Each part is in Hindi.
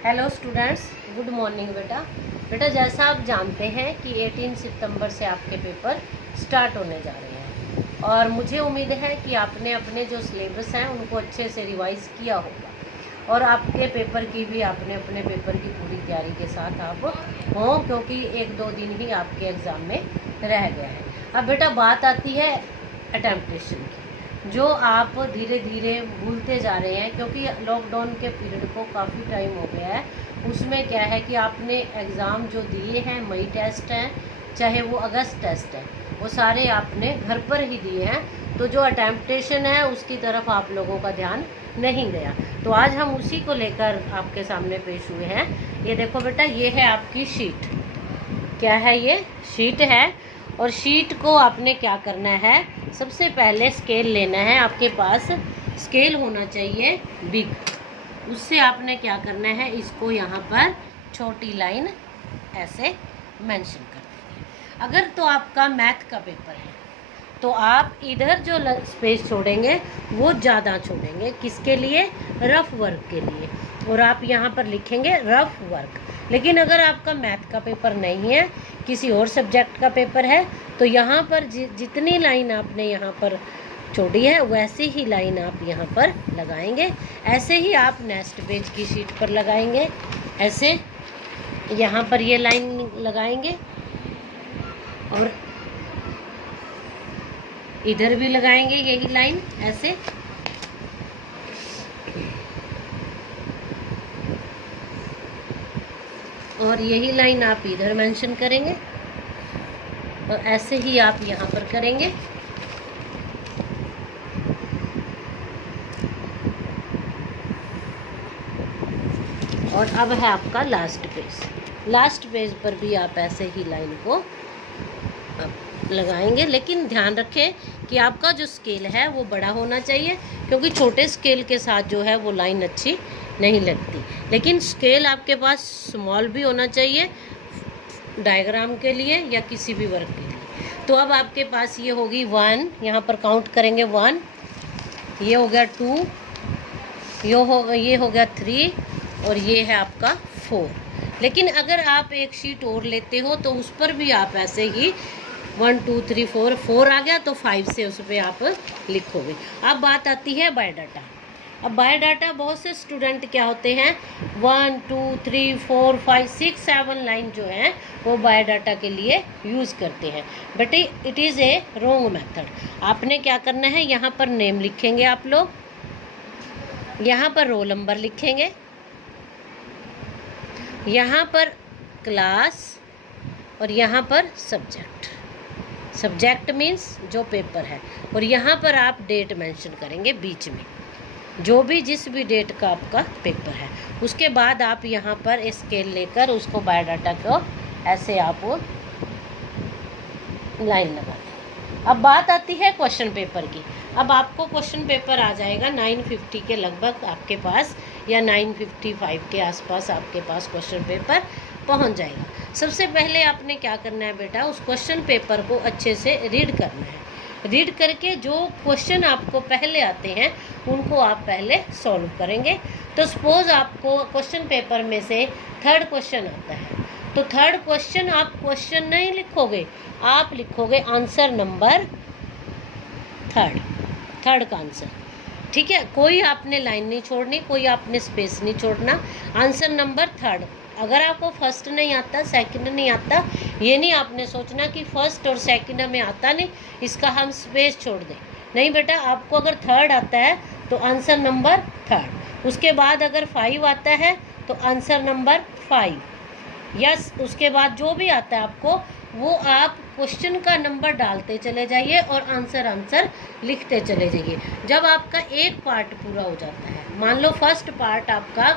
हेलो स्टूडेंट्स, गुड मॉर्निंग बेटा जैसा आप जानते हैं कि 18 सितंबर से आपके पेपर स्टार्ट होने जा रहे हैं और मुझे उम्मीद है कि आपने अपने जो सिलेबस हैं उनको अच्छे से रिवाइज़ किया होगा और आपके पेपर की भी आपने अपने पेपर की पूरी तैयारी के साथ आप हों, क्योंकि 1-2 दिन ही आपके एग्ज़ाम में रह गया है। अब बेटा बात आती है अटेम्पटेशन की, जो आप धीरे धीरे भूलते जा रहे हैं, क्योंकि लॉकडाउन के पीरियड को काफ़ी टाइम हो गया है। उसमें क्या है कि आपने एग्ज़ाम जो दिए हैं, मई टेस्ट हैं चाहे वो अगस्त टेस्ट है, वो सारे आपने घर पर ही दिए हैं। तो जो अटेम्पटेशन है उसकी तरफ आप लोगों का ध्यान नहीं गया। तो आज हम उसी को लेकर आपके सामने पेश हुए हैं। ये देखो बेटा, ये है आपकी शीट। क्या है ये? शीट है। और शीट को आपने क्या करना है, सबसे पहले स्केल लेना है। आपके पास स्केल होना चाहिए बिग। उससे आपने क्या करना है, इसको यहाँ पर छोटी लाइन ऐसे मेंशन कर देंगे। अगर तो आपका मैथ का पेपर है तो आप इधर जो स्पेस छोड़ेंगे वो ज़्यादा छोड़ेंगे। किसके लिए? रफ वर्क के लिए। और आप यहाँ पर लिखेंगे रफ वर्क। लेकिन अगर आपका मैथ का पेपर नहीं है, किसी और सब्जेक्ट का पेपर है, तो यहाँ पर जितनी लाइन आपने यहाँ पर छोड़ी है वैसे ही लाइन आप यहाँ पर लगाएंगे। ऐसे ही आप नेक्स्ट पेज की शीट पर लगाएंगे। ऐसे यहाँ पर ये लाइन लगाएंगे और इधर भी लगाएंगे यही लाइन ऐसे। और यही लाइन आप इधर मेंशन करेंगे और ऐसे ही आप यहाँ पर करेंगे। और अब है आपका लास्ट पेज। लास्ट पेज पर भी आप ऐसे ही लाइन को लगाएंगे। लेकिन ध्यान रखें कि आपका जो स्केल है वो बड़ा होना चाहिए, क्योंकि छोटे स्केल के साथ जो है वो लाइन अच्छी नहीं लगती। लेकिन स्केल आपके पास स्मॉल भी होना चाहिए डायग्राम के लिए या किसी भी वर्क के लिए। तो अब आपके पास ये होगी 1, यहाँ पर काउंट करेंगे 1, ये हो गया 2, ये हो गया 3 और ये है आपका 4। लेकिन अगर आप एक शीट और लेते हो तो उस पर भी आप ऐसे ही 1 2 3 4 आ गया तो 5 से उस पर आप लिखोगे। अब बात आती है बायोडाटा। अब बायोडाटा बहुत से स्टूडेंट क्या होते हैं, 1 2 3 4 5 6 7 लाइन जो है वो बायोडाटा के लिए यूज़ करते हैं। But it is a wrong method. आपने क्या करना है, यहाँ पर नेम लिखेंगे आप लोग, यहाँ पर रोल नंबर लिखेंगे, यहाँ पर क्लास और यहाँ पर सब्जेक्ट। सब्जेक्ट मीन्स जो पेपर है, और यहाँ पर आप डेट मेंशन करेंगे बीच में, जो भी जिस भी डेट का आपका पेपर है। उसके बाद आप यहाँ पर स्केल लेकर उसको बायोडाटा को ऐसे आप लाइन लगा दें। अब बात आती है क्वेश्चन पेपर की। अब आपको क्वेश्चन पेपर आ जाएगा 950 के लगभग आपके पास, या 955 के आसपास आपके पास क्वेश्चन पेपर पहुंच जाएगा। सबसे पहले आपने क्या करना है बेटा, उस क्वेश्चन पेपर को अच्छे से रीड करना है। रीड करके जो क्वेश्चन आपको पहले आते हैं उनको आप पहले सॉल्व करेंगे। तो सपोज आपको क्वेश्चन पेपर में से 3rd क्वेश्चन आता है, तो 3rd क्वेश्चन आप क्वेश्चन नहीं लिखोगे, आप लिखोगे आंसर नंबर 3rd का आंसर। ठीक है, कोई आपने लाइन नहीं छोड़नी, कोई आपने स्पेस नहीं छोड़ना। Answer number 3rd। अगर आपको फर्स्ट नहीं आता, सेकंड नहीं आता, ये नहीं आपने सोचना कि फर्स्ट और सेकंड हमें आता नहीं, इसका हम स्पेस छोड़ दें। नहीं बेटा, आपको अगर 3rd आता है तो आंसर नंबर 3rd। उसके बाद अगर 5 आता है तो आंसर नंबर 5। यस, उसके बाद जो भी आता है आपको वो आप क्वेश्चन का नंबर डालते चले जाइए और आंसर लिखते चले जाइए। जब आपका एक पार्ट पूरा हो जाता है, मान लो फर्स्ट पार्ट आपका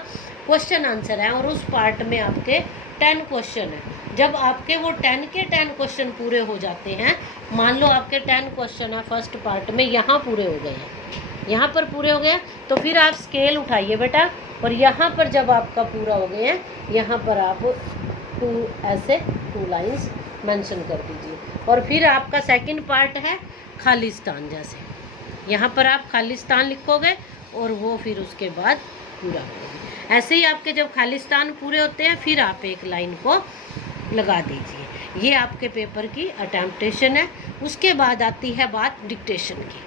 क्वेश्चन आंसर है और उस पार्ट में आपके 10 क्वेश्चन है, जब आपके वो 10 के 10 क्वेश्चन पूरे हो जाते हैं, मान लो आपके 10 क्वेश्चन है फर्स्ट पार्ट में, यहाँ पूरे हो गए हैं, यहाँ पर पूरे हो गए हैं, तो फिर आप स्केल उठाइए बेटा, और यहाँ पर जब आपका पूरा हो गए हैं, यहाँ पर आप 2 लाइन्स मेंशन कर दीजिए। और फिर आपका सेकंड पार्ट है खालिस्तान। जैसे यहाँ पर आप खालिस्तान लिखोगे और वो फिर उसके बाद पूरा करोगे। ऐसे ही आपके जब खालिस्तान पूरे होते हैं फिर आप एक लाइन को लगा दीजिए। ये आपके पेपर की अटेम्प्टेशन है। उसके बाद आती है बात डिक्टेशन की,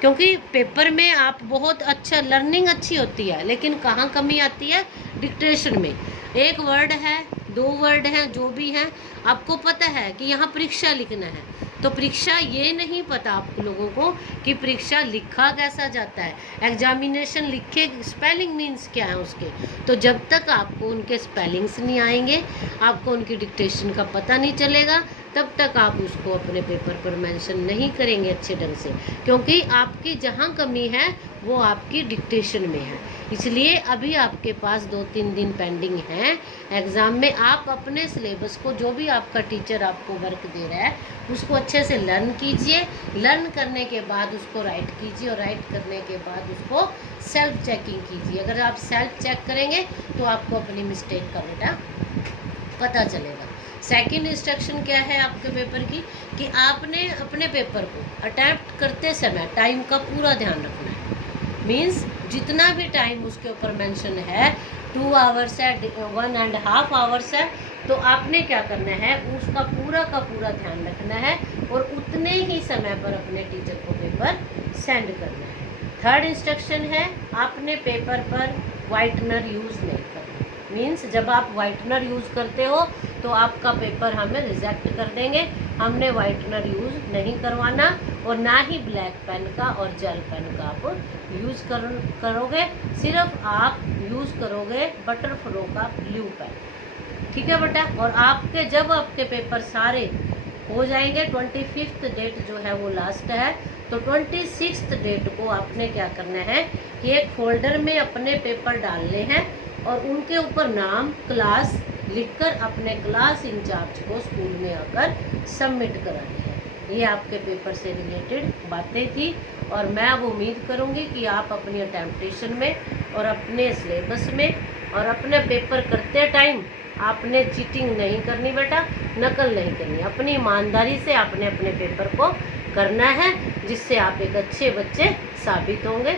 क्योंकि पेपर में आप बहुत अच्छा लर्निंग अच्छी होती है, लेकिन कहाँ कमी आती है? डिक्टेशन में। एक वर्ड है, 2 वर्ड हैं, जो भी हैं, आपको पता है कि यहाँ परीक्षा लिखना है, तो परीक्षा ये नहीं पता आप लोगों को कि परीक्षा लिखा कैसा जाता है, एग्जामिनेशन लिखे स्पेलिंग मीन्स क्या है उसके। तो जब तक आपको उनके स्पेलिंग्स नहीं आएंगे, आपको उनकी डिक्टेशन का पता नहीं चलेगा, तब तक आप उसको अपने पेपर पर मेंशन नहीं करेंगे अच्छे ढंग से, क्योंकि आपकी जहाँ कमी है वो आपकी डिक्टेशन में है। इसलिए अभी आपके पास 2-3 दिन पेंडिंग हैं एग्ज़ाम में। आप अपने सिलेबस को, जो भी आपका टीचर आपको वर्क दे रहा है, उसको अच्छे से लर्न कीजिए। लर्न करने के बाद उसको राइट कीजिए, और राइट करने के बाद उसको सेल्फ चेकिंग कीजिए। अगर आप सेल्फ चेक करेंगे तो आपको अपनी मिस्टेक का बेटा पता चलेगा। सेकंड इंस्ट्रक्शन क्या है आपके पेपर की, कि आपने अपने पेपर को अटैम्प्ट करते समय टाइम का पूरा ध्यान रखना है। मीन्स जितना भी टाइम उसके ऊपर मेंशन है, 2 आवर्स है, 1.5 आवर्स है, तो आपने क्या करना है, उसका पूरा का पूरा ध्यान रखना है और उतने ही समय पर अपने टीचर को पेपर सेंड करना है। थर्ड इंस्ट्रक्शन है, आपने पेपर पर वाइटनर यूज़ नहीं करना। मीन्स जब आप वाइटनर यूज़ करते हो तो आपका पेपर हमें रिजेक्ट कर देंगे। हमने वाइटनर यूज़ नहीं करवाना, और ना ही ब्लैक पेन का और जेल पेन का आप यूज़ करोगे। सिर्फ आप यूज़ करोगे बटर फ्लो का ब्लू पेन, ठीक है बेटा। और आपके जब आपके पेपर सारे हो जाएंगे, 25th डेट जो है वो लास्ट है, तो 26th डेट को आपने क्या करना है कि एक फोल्डर में अपने पेपर डालने हैं और उनके ऊपर नाम, क्लास लिखकर अपने क्लास इंचार्ज को स्कूल में आकर सबमिट करानी है। ये आपके पेपर से रिलेटेड बातें थी, और मैं अब उम्मीद करूंगी कि आप अपनी अटेम्प्टेशन में और अपने सिलेबस में और अपने पेपर करते टाइम आपने चीटिंग नहीं करनी बेटा, नकल नहीं करनी। अपनी ईमानदारी से आपने अपने पेपर को करना है, जिससे आप एक अच्छे बच्चे साबित होंगे।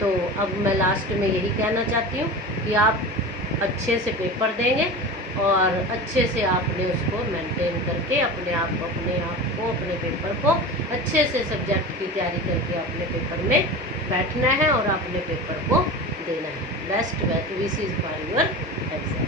तो अब मैं लास्ट में यही कहना चाहती हूँ कि आप अच्छे से पेपर देंगे, और अच्छे से आपने उसको मेंटेन करके अपने पेपर को अच्छे से सब्जेक्ट की तैयारी करके अपने पेपर में बैठना है और अपने पेपर को देना है। Best wishes for your exam.